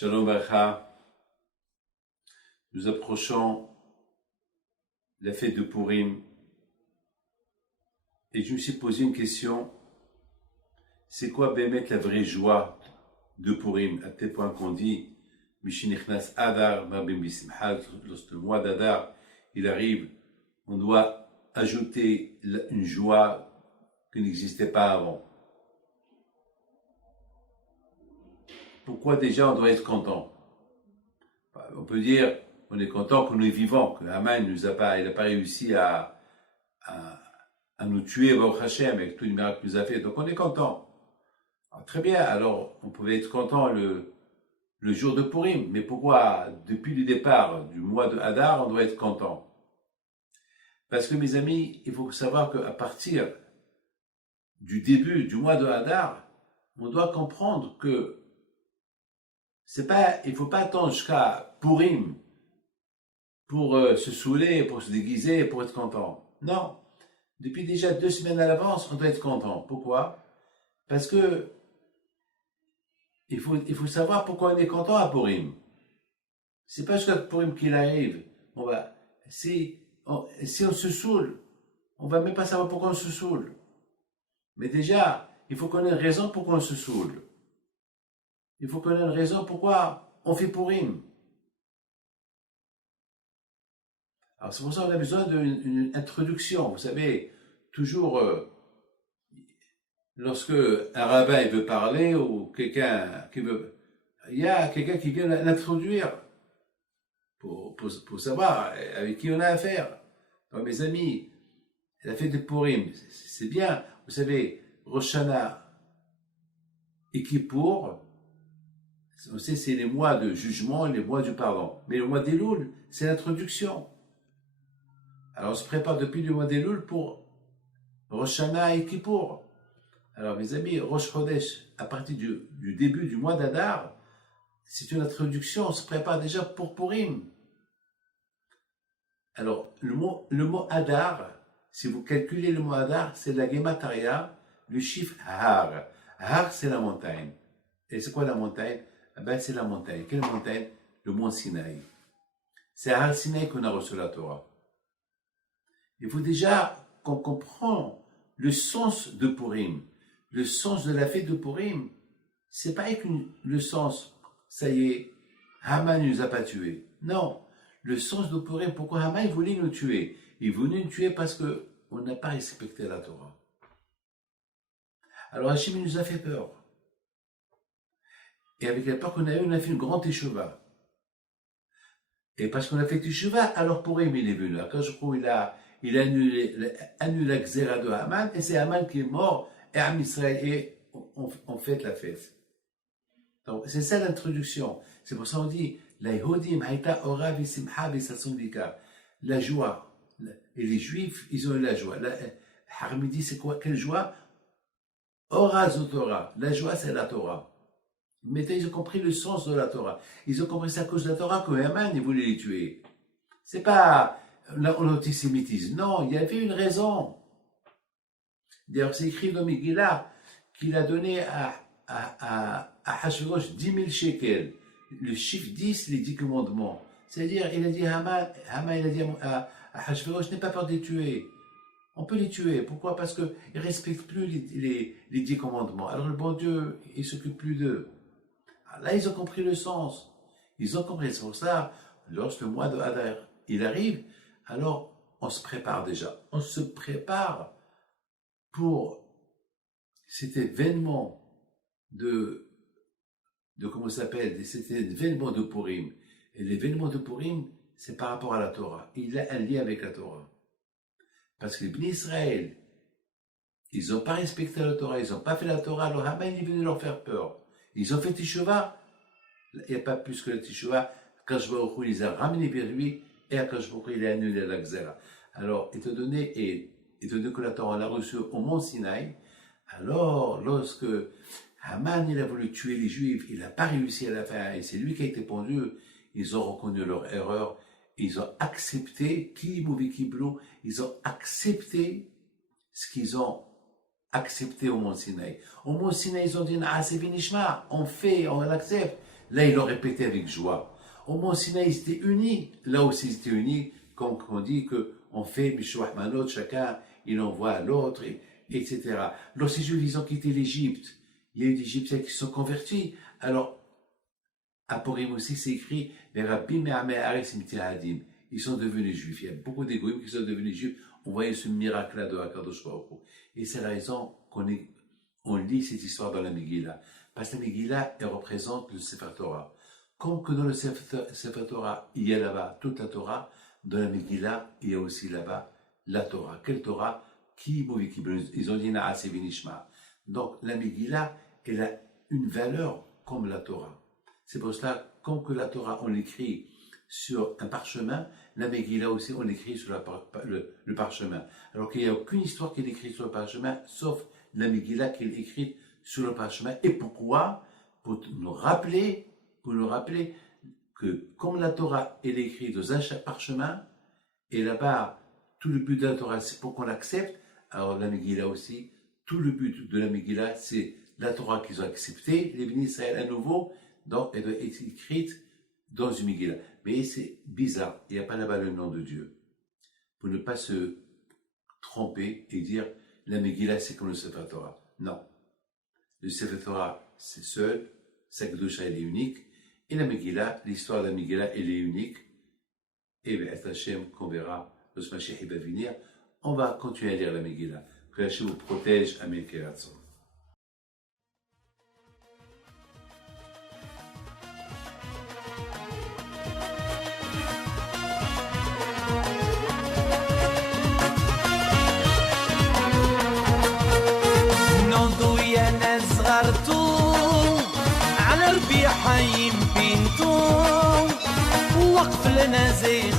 Shalom Bacha, nous approchons la fête de Purim et je me suis posé une question, c'est quoi Bémet la vraie joie de Purim, à tel point qu'on dit Mishinichnas Adar, Marbim Bisimha, lorsque le mois d'Adar il arrive, on doit ajouter une joie qui n'existait pas avant. Pourquoi déjà on doit être content? On peut dire on est content qu'on est vivant, que Haman il n'a pas réussi à nous tuer Baruch Hashem avec tous les miracles qu'il nous a fait, donc on est content. Alors, très bien, alors on pouvait être content le jour de Purim, mais pourquoi depuis le départ du mois de Hadar on doit être content? Parce que mes amis, il faut savoir qu'à partir du début du mois de Hadar, on doit comprendre que il ne faut pas attendre jusqu'à Purim pour se saouler, pour se déguiser, pour être content. Non, depuis déjà 2 semaines à l'avance, on doit être content. Pourquoi? Parce que il faut savoir pourquoi on est content à Purim. C'est pas jusqu'à Purim qu'il arrive. Si on se saoule, on va même pas savoir pourquoi on se saoule. Mais déjà, il faut qu'on ait une raison pourquoi on se saoule. Il faut qu'on ait une raison pourquoi on fait Purim. Alors c'est pour ça qu'on a besoin d'une introduction. Vous savez, toujours lorsque un rabbin veut parler ou quelqu'un qui veut, il y a quelqu'un qui vient l'introduire pour savoir avec qui on a affaire. Donc mes amis, la fête de Purim, c'est bien. Vous savez, Rosh Hashanah et Kippour, on sait c'est les mois de jugement et les mois du pardon. Mais le mois d'Elul, c'est l'introduction. Alors on se prépare depuis le mois d'Elul pour Rosh Hashanah et Kippour. Alors mes amis, Rosh Chodesh, à partir du début du mois d'Adar, c'est une introduction, on se prépare déjà pour Purim. Alors le mot Adar, si vous calculez le mot Adar, c'est la Gemataria, le chiffre Har. Har, c'est la montagne. Et c'est quoi la montagne? C'est la montagne. Quelle montagne? Le mont Sinaï. C'est à Har Sinaï qu'on a reçu la Torah. Il faut déjà qu'on comprenne le sens de Purim. Le sens de la fête de Purim, c'est pas le sens, ça y est, Haman ne nous a pas tués. Non, le sens de Purim, pourquoi Haman voulait nous tuer? Il voulait nous tuer parce qu'on n'a pas respecté la Torah. Alors Hachem nous a fait peur. Et avec la peur qu'on a eue, on a fait une grande écheva. Et parce qu'on a fait écheva, alors Purim il est venu. Quand je crois il a annulé la xéra de Haman, et c'est Haman qui est mort, et Am Israël, et on fête la fête. Donc, c'est ça l'introduction. C'est pour ça qu'on dit, la Yehudim haïta ora v'simcha v'sason v'ikar. La joie. Et les Juifs, ils ont eu la joie. Harmidi, c'est quoi? Quelle joie? Ora zotora. La joie, c'est la Torah. Mais ils ont compris le sens de la Torah. Ils ont compris ça à cause de la Torah que Haman, il voulait les tuer. C'est pas l'antisémitisme. Non, il y avait une raison. D'ailleurs, c'est écrit dans Megillah qu'il a donné à Hachverosh 10 000 shekels. Le chiffre 10, les 10 commandements. C'est-à-dire, il a dit Haman il a dit à Hachverosh, n'aie pas peur de les tuer. On peut les tuer. Pourquoi? Parce qu'ils ne respectent plus les 10 commandements. Alors le bon Dieu, il ne s'occupe plus d'eux. Là, ils ont compris le sens. Ils ont compris. C'est pour ça, lorsque le mois de Hadar, il arrive, alors on se prépare déjà. On se prépare pour cet événement comment ça s'appelle? Cet événement de Purim. Et l'événement de Purim, c'est par rapport à la Torah. Il a un lien avec la Torah. Parce que les Bnei Israël, ils n'ont pas respecté la Torah, ils n'ont pas fait la Torah, alors Haman est venu leur faire peur. Ils ont fait Teshuvah. Il n'y a pas plus que la Teshuvah. Akadosh Baruch Hu les a ramenés vers lui, et Akadosh Baruch Hu il a annulé la Xéra. Alors, étant donné que la Torah l'a reçue au mont Sinaï, alors lorsque Haman il a voulu tuer les Juifs, il n'a pas réussi à la faire, et c'est lui qui a été pendu, ils ont reconnu leur erreur, ils ont accepté, ils ont accepté ce qu'ils ont accepté au mont Sinaï. Au mont Sinaï, ils ont dit, c'est finishma, on fait, on accepte. Là, ils l'ont répété avec joie. Au Mont Sinaï, ils étaient unis. Là aussi, ils étaient unis. Comme on dit qu'on fait Mishouah Manot, chacun, il envoie à l'autre, etc. Lorsque les Juifs, ils ont quitté l'Égypte, il y a eu des Égyptiens qui se sont convertis. Alors, à Purim aussi, c'est écrit, les rabbis me'amei haaretz mitiradim. Ils sont devenus juifs. Il y a beaucoup d'égoïmes qui sont devenus juifs. On voyait ce miracle-là de Hakadosh Baruch Hu. Et c'est la raison on lit cette histoire dans la Megillah. Parce que la Megillah, elle représente le Sefer Torah. Comme que dans le Sefer Torah, il y a là-bas toute la Torah, dans la Megillah, il y a aussi là-bas la Torah. Quelle Torah? Ils ont dit Naase Vinishma. Donc la Megillah, elle a une valeur comme la Torah. C'est pour cela, comme que la Torah, on l'écrit sur un parchemin, la Megillah aussi, on l'écrit sur le parchemin. Alors qu'il n'y a aucune histoire qui est écrite sur le parchemin, sauf la Megillah qui est écrite sur le parchemin. Et pourquoi? Pour nous rappeler que comme la Torah est écrite dans un parchemin, et là-bas, tout le but de la Torah, c'est pour qu'on l'accepte, alors la Megillah aussi, tout le but de la Megillah, c'est la Torah qu'ils ont acceptée, les bénis Israël à nouveau, donc elle doit être écrite dans une Megillah. Mais c'est bizarre, il n'y a pas là-bas le nom de Dieu. Pour ne pas se tromper et dire la Megillah c'est comme le Sefer Torah. Non. Le Sefer Torah c'est seul, sa Kedusha elle est unique, et la Megillah, l'histoire de la Megillah elle est unique. Et bien, Hashem, qu'on verra, lorsque Mashiach va venir, on va continuer à lire la Megillah. Que Hashem vous protège, Amen Keratson. على ربيع حيم بنتو وقف لنا زي